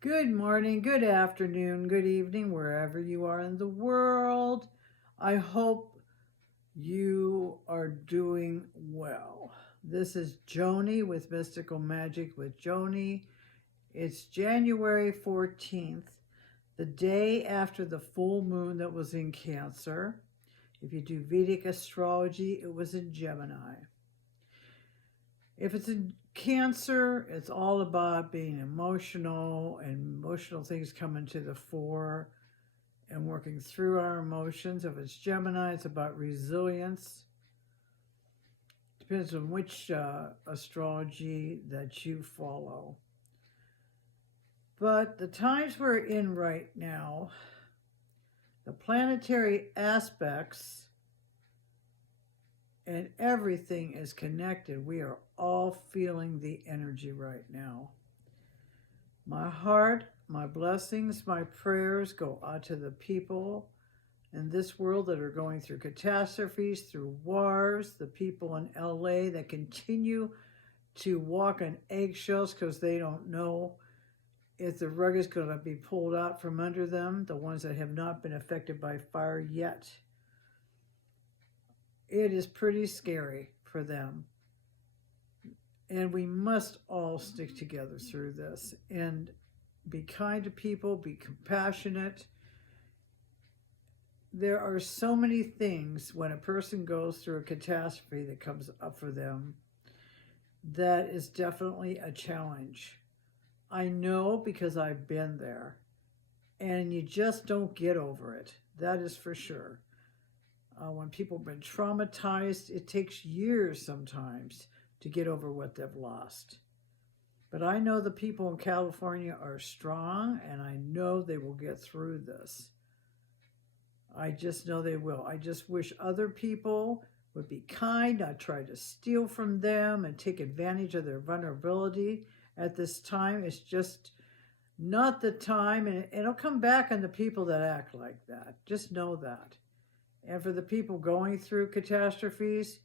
Good morning, good afternoon, good evening, wherever you are in the world. I hope you are doing well. This is Joni with Mystical Magic with Joni. It's January 14th, the day after the full moon that was in Cancer. If you do Vedic astrology, it was in Gemini. If it's in Cancer, it's all about being emotional and emotional things coming to the fore and working through our emotions. If it's Gemini, it's about resilience. Depends on which astrology that you follow. But the times we're in right now, the planetary aspects and everything is connected. We are all feeling the energy right now. My heart, my blessings, my prayers go out to the people in this world that are going through catastrophes, through wars, the people in LA that continue to walk on eggshells because they don't know if the rug is going to be pulled out from under them, the ones that have not been affected by fire yet. It is pretty scary for them. And we must all stick together through this and be kind to people, be compassionate. There are so many things when a person goes through a catastrophe that comes up for them that is definitely a challenge. I know because I've been there, and you just don't get over it. That is for sure. When people have been traumatized, it takes years sometimes to get over what they've lost. But I know the people in California are strong, and I know they will get through this. I just know they will. I just wish other people would be kind, not try to steal from them and take advantage of their vulnerability at this time. It's just not the time, and it'll come back on the people that act like that. Just know that. And for the people going through catastrophes,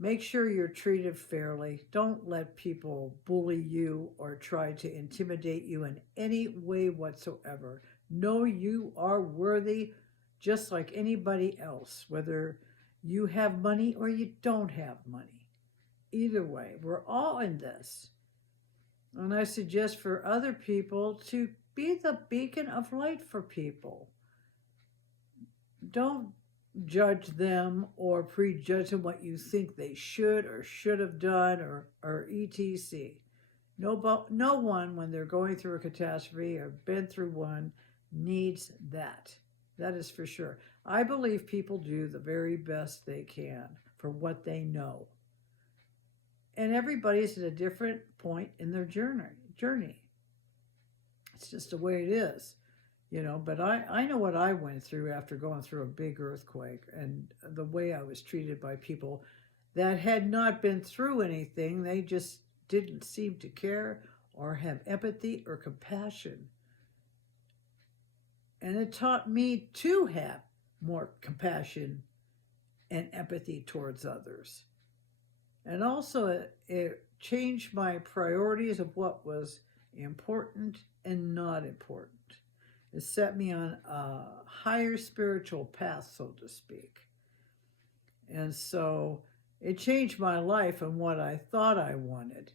make sure you're treated fairly. Don't let people bully you or try to intimidate you in any way whatsoever. Know you are worthy just like anybody else, whether you have money or you don't have money. Either way, we're all in this. And I suggest for other people to be the beacon of light for people. Don't judge them or prejudge them what you think they should or should have done or etc. No one, when they're going through a catastrophe or been through one, needs that. That is for sure. I believe people do the very best they can for what they know. And everybody's at a different point in their journey. It's just the way it is. But I know what I went through after going through a big earthquake and the way I was treated by people that had not been through anything. They just didn't seem to care or have empathy or compassion. And it taught me to have more compassion and empathy towards others. And also it changed my priorities of what was important and not important. It set me on a higher spiritual path, so to speak. And so it changed my life and what I thought I wanted.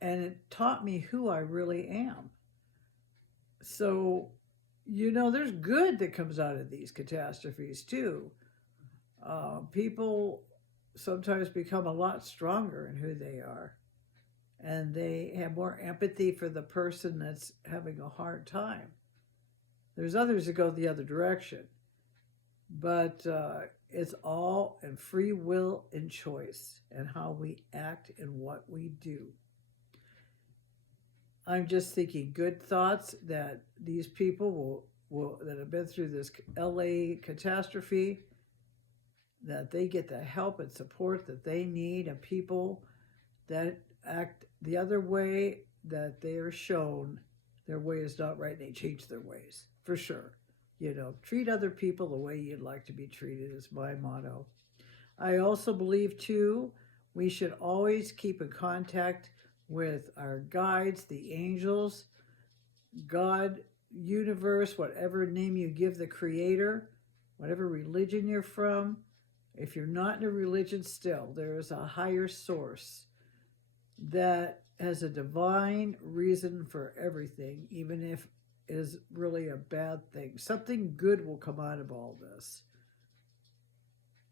And it taught me who I really am. So, there's good that comes out of these catastrophes too. People sometimes become a lot stronger in who they are. And they have more empathy for the person that's having a hard time. There's others that go the other direction. But it's all in free will and choice and how we act and what we do. I'm just thinking good thoughts that these people will that have been through this LA catastrophe, that they get the help and support that they need, and people that act the other way, that they are shown their way is not right, they change their ways, for sure. Treat other people the way you'd like to be treated is my motto. I also believe, too, we should always keep in contact with our guides, the angels, God, universe, whatever name you give the creator, whatever religion you're from, if you're not in a religion still, there is a higher source that has a divine reason for everything, even if it is really a bad thing. Something good will come out of all this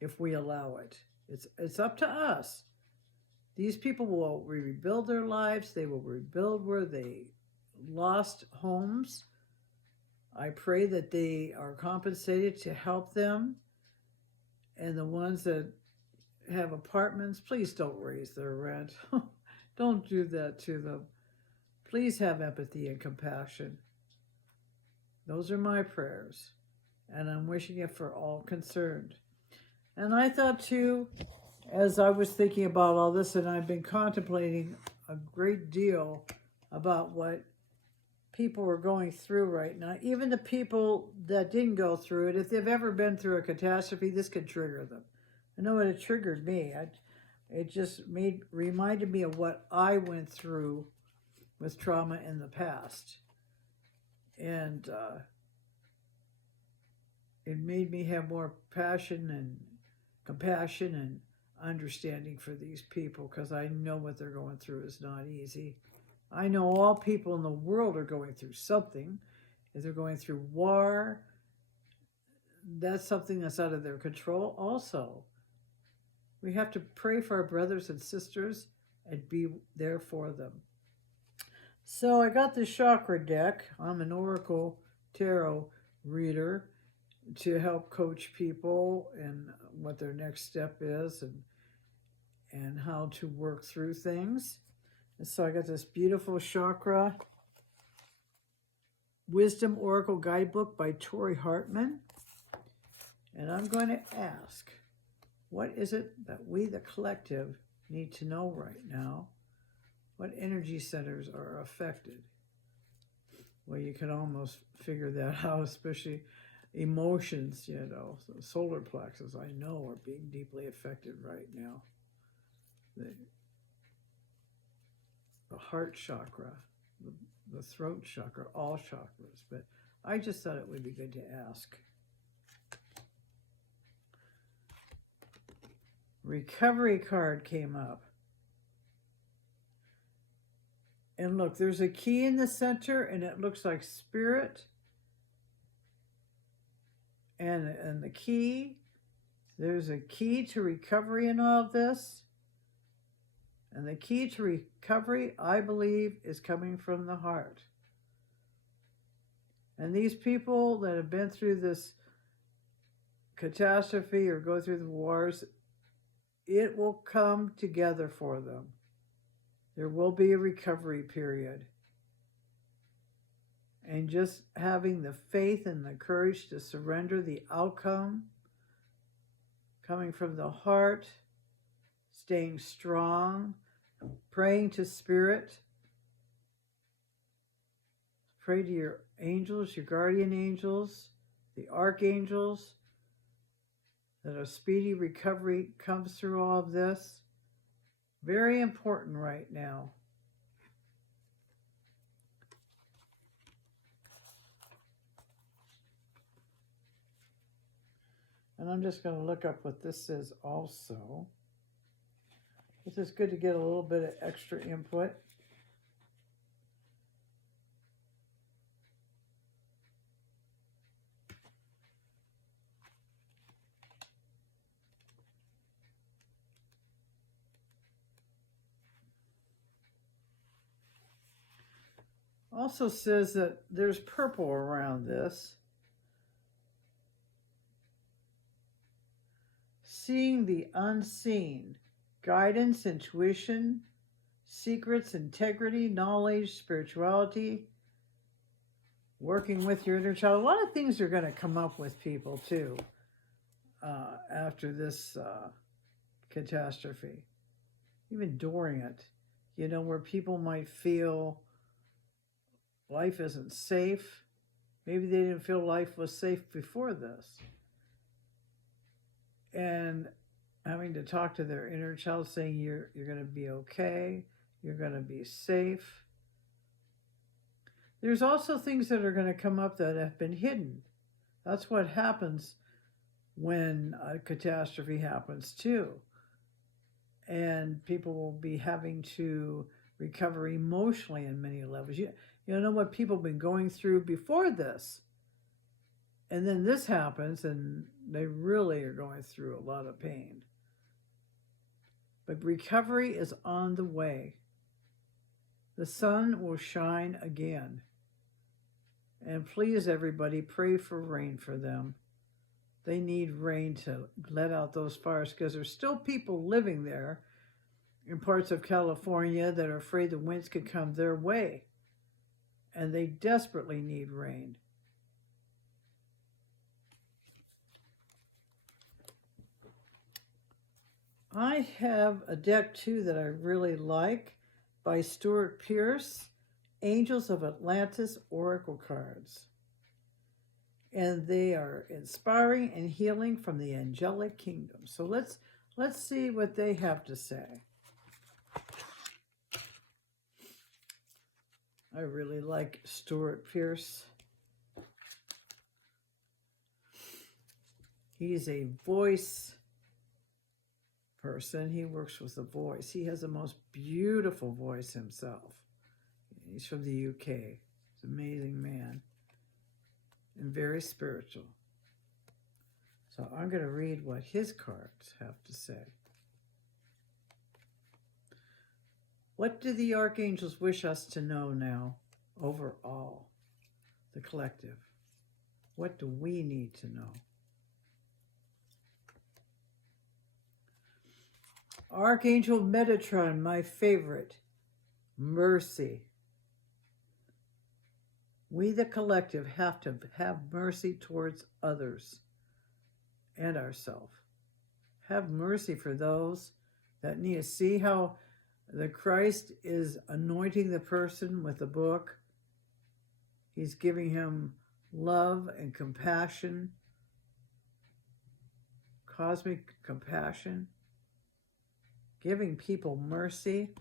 if we allow it. It's up to us. These people will rebuild their lives. They will rebuild where they lost homes. I pray that they are compensated to help them. And the ones that have apartments, please don't raise their rent. Don't do that to them. Please have empathy and compassion. Those are my prayers, and I'm wishing it for all concerned. And I thought too, as I was thinking about all this, and I've been contemplating a great deal about what people are going through right now, even the people that didn't go through it, if they've ever been through a catastrophe, this could trigger them. I know it triggered me. It just reminded me of what I went through with trauma in the past. And it made me have more passion and compassion and understanding for these people, because I know what they're going through is not easy. I know all people in the world are going through something. If they're going through war, that's something that's out of their control also. We have to pray for our brothers and sisters and be there for them. So I got the chakra deck. I'm an Oracle tarot reader to help coach people and what their next step is and how to work through things. And so I got this beautiful chakra wisdom oracle guidebook by Tori Hartman. And I'm going to ask, what is it that we, the collective, need to know right now? What energy centers are affected? Well, you can almost figure that out, especially emotions, you know. So solar plexus, I know, are being deeply affected right now. The heart chakra, the throat chakra, all chakras. But I just thought it would be good to ask. Recovery card came up. And look, there's a key in the center, and it looks like spirit. And the key, there's a key to recovery in all of this. And the key to recovery, I believe, is coming from the heart. And these people that have been through this catastrophe or go through the wars, it will come together for them. There will be a recovery period. And just having the faith and the courage to surrender the outcome, coming from the heart, staying strong, praying to spirit, pray to your angels, your guardian angels, the archangels, that a speedy recovery comes through all of this. Very important right now. And I'm just going to look up what this is also. It's just good to get a little bit of extra input. Also says that there's purple around this. Seeing the unseen, guidance, intuition, secrets, integrity, knowledge, spirituality, working with your inner child. A lot of things are going to come up with people too after this catastrophe, even during it, you know, where people might feel life isn't safe. Maybe they didn't feel life was safe before this. And having to talk to their inner child, saying you're going to be okay, you're going to be safe. There's also things that are going to come up that have been hidden. That's what happens when a catastrophe happens too. And people will be having to recover emotionally in many levels. You know what people have been going through before this. And then this happens and they really are going through a lot of pain. But recovery is on the way. The sun will shine again. And please, everybody, pray for rain for them. They need rain to let out those fires because there's still people living there in parts of California that are afraid the winds could come their way. And they desperately need rain. I have a deck too that I really like by Stewart Pearce, Angels of Atlantis Oracle cards. And they are inspiring and healing from the angelic kingdom. So let's see what they have to say. I really like Stewart Pearce. He's a voice person. He works with the voice. He has the most beautiful voice himself. He's from the UK. He's an amazing man and very spiritual. So I'm going to read what his cards have to say. What do the archangels wish us to know now, overall, the collective? What do we need to know? Archangel Metatron, my favorite. Mercy. We, the collective, have to have mercy towards others and ourselves. Have mercy for those that need to see how the Christ is anointing the person with the book. He's giving him love and compassion, cosmic compassion, giving people mercy.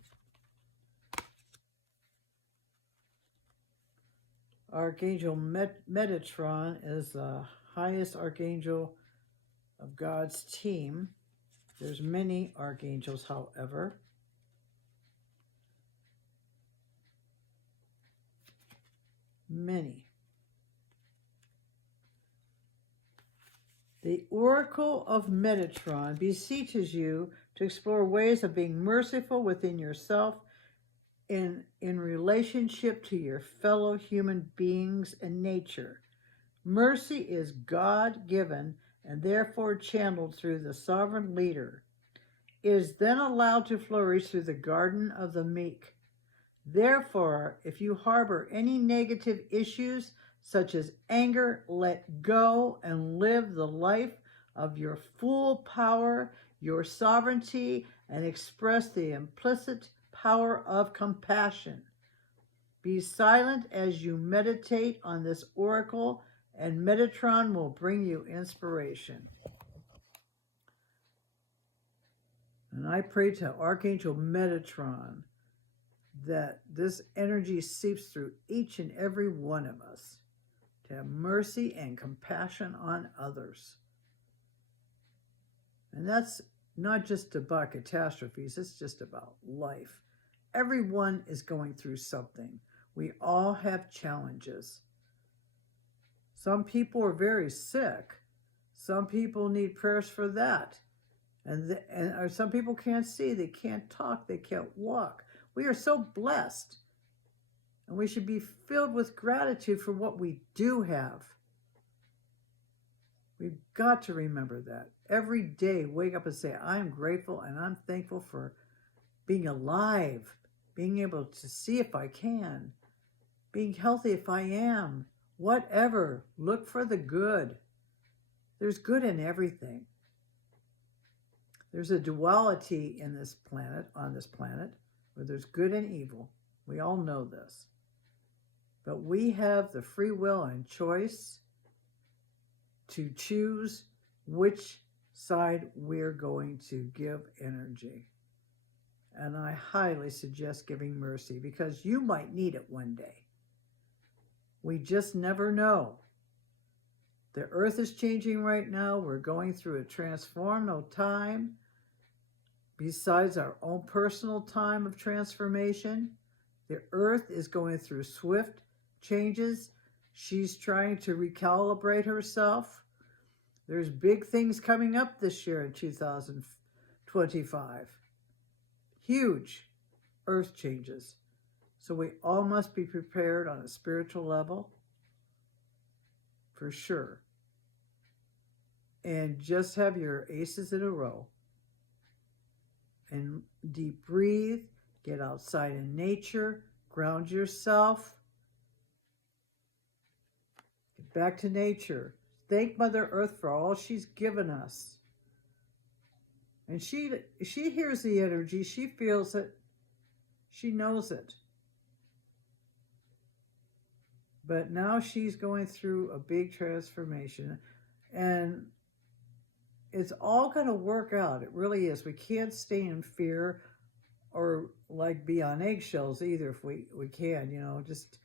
Archangel Metatron is the highest archangel of God's team. There's many archangels, however. Many. The Oracle of Metatron beseeches you to explore ways of being merciful within yourself in relationship to your fellow human beings and nature. Mercy is God-given and therefore channeled through the sovereign leader. It is then allowed to flourish through the garden of the meek. Therefore, if you harbor any negative issues such as anger, let go and live the life of your full power, your sovereignty, and express the implicit power of compassion. Be silent as you meditate on this oracle, and Metatron will bring you inspiration. And I pray to Archangel Metatron that this energy seeps through each and every one of us to have mercy and compassion on others. And that's not just about catastrophes, it's just about life. Everyone is going through something. We all have challenges. Some people are very sick. Some people need prayers for that. And some people can't see, they can't talk, they can't walk. We are so blessed. And we should be filled with gratitude for what we do have. We've got to remember that. Every day, wake up and say, I'm grateful and I'm thankful for being alive, being able to see if I can, being healthy if I am, whatever. Look for the good. There's good in everything. There's a duality in this planet, on this planet, where there's good and evil. We all know this. But we have the free will and choice to choose which side we're going to give energy. And I highly suggest giving mercy because you might need it one day. We just never know. The earth is changing right now. We're going through a transformational time. Besides our own personal time of transformation, the earth is going through swift changes. She's trying to recalibrate herself. There's big things coming up this year in 2025. Huge earth changes. So we all must be prepared on a spiritual level, for sure. And just have your aces in a row. And deep breathe, get outside in nature, ground yourself. Get back to nature. Thank Mother Earth for all she's given us. And she hears the energy, she feels it, she knows it. But now she's going through a big transformation, and it's all going to work out. It really is. We can't stay in fear or like be on eggshells either if we can, you know. Just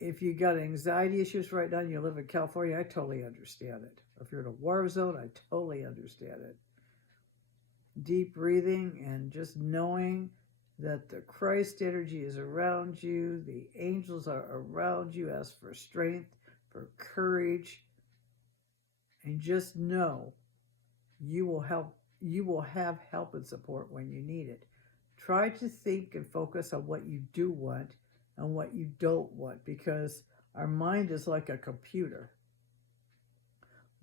if you got anxiety issues right now and you live in California, I totally understand it. If you're in a war zone, I totally understand it. Deep breathing and just knowing that the Christ energy is around you, the angels are around you. Ask for strength, for courage, and just know you will have help and support when you need it. Try to think and focus on what you do want and what you don't want, because our mind is like a computer.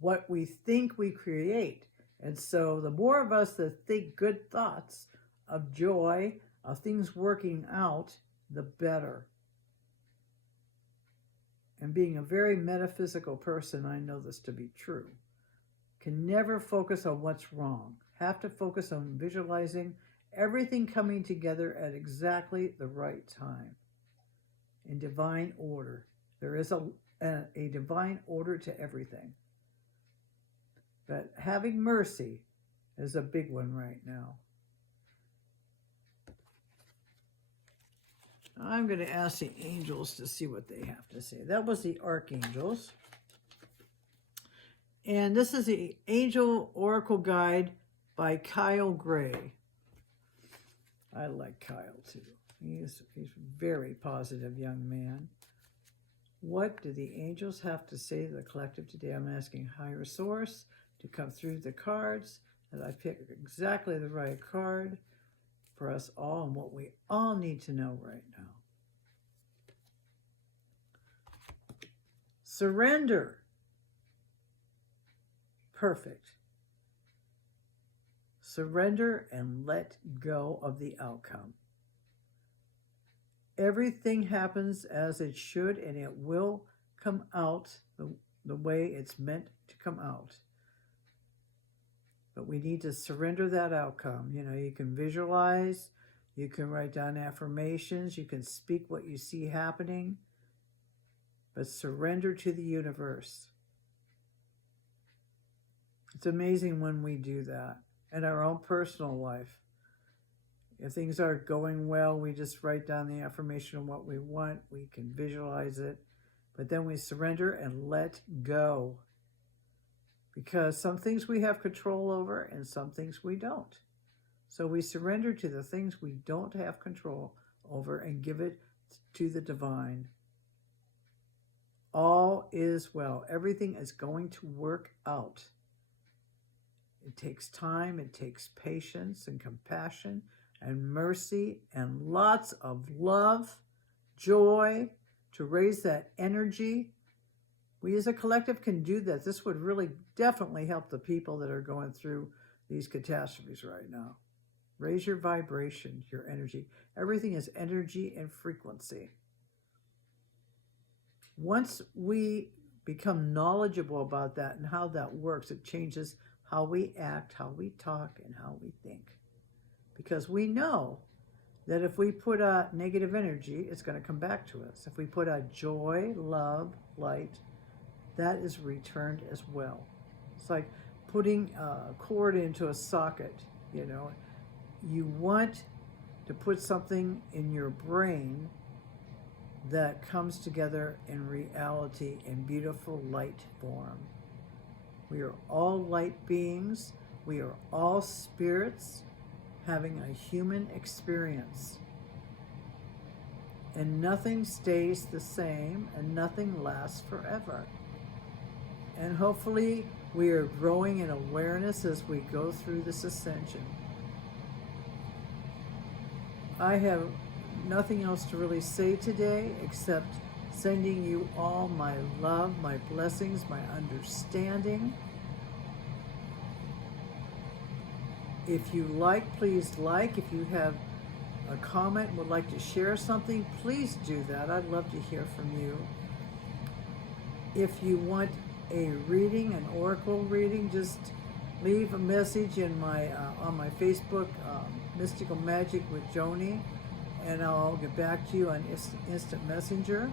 What we think, we create. And so the more of us that think good thoughts of joy, of things working out, the better. And being a very metaphysical person, I know this to be true. Can never focus on what's wrong. Have to focus on visualizing everything coming together at exactly the right time. In divine order. There is a divine order to everything. But having mercy is a big one right now. I'm going to ask the angels to see what they have to say. That was the archangels. And this is the Angel Oracle Guide by Kyle Gray. I like Kyle too. He's a very positive young man. What do the angels have to say to the collective today? I'm asking higher source to come through the cards, that I pick exactly the right card for us all and what we all need to know right now. Surrender. Perfect. Surrender and let go of the outcome. Everything happens as it should, and it will come out the way it's meant to come out. But we need to surrender that outcome. You know, you can visualize, you can write down affirmations, you can speak what you see happening, but surrender to the universe. It's amazing when we do that in our own personal life. If things aren't going well, we just write down the affirmation of what we want. We can visualize it, but then we surrender and let go. Because some things we have control over and some things we don't. So we surrender to the things we don't have control over and give it to the divine. All is well. Everything is going to work out. It takes time, it takes patience and compassion and mercy and lots of love, joy to raise that energy. We as a collective can do that. This would really definitely help the people that are going through these catastrophes right now. Raise your vibration, your energy. Everything is energy and frequency. Once we become knowledgeable about that and how that works, it changes how we act, how we talk, and how we think. Because we know that if we put out negative energy, it's going to come back to us. If we put out joy, love, light, that is returned as well. It's like putting a cord into a socket, you know. You want to put something in your brain that comes together in reality in beautiful light form. We are all light beings. We are all spirits having a human experience. And nothing stays the same and nothing lasts forever. And hopefully we are growing in awareness as we go through this ascension. I have nothing else to really say today except sending you all my love, my blessings, my understanding. If you like, please like. If you have a comment and would like to share something, please do that. I'd love to hear from you. If you want a reading, an oracle reading, just leave a message in my on my Facebook, Mystical Magic with Joni, and I'll get back to you on Instant Messenger.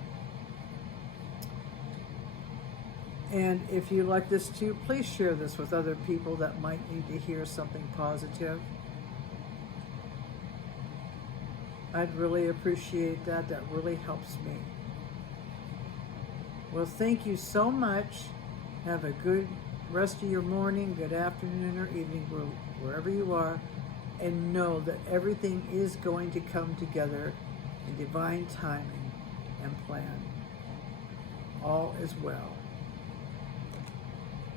And if you like this too, please share this with other people that might need to hear something positive. I'd really appreciate that. That really helps me. Well, thank you so much. Have a good rest of your morning, good afternoon or evening, wherever you are. And know that everything is going to come together in divine timing and plan. All is well.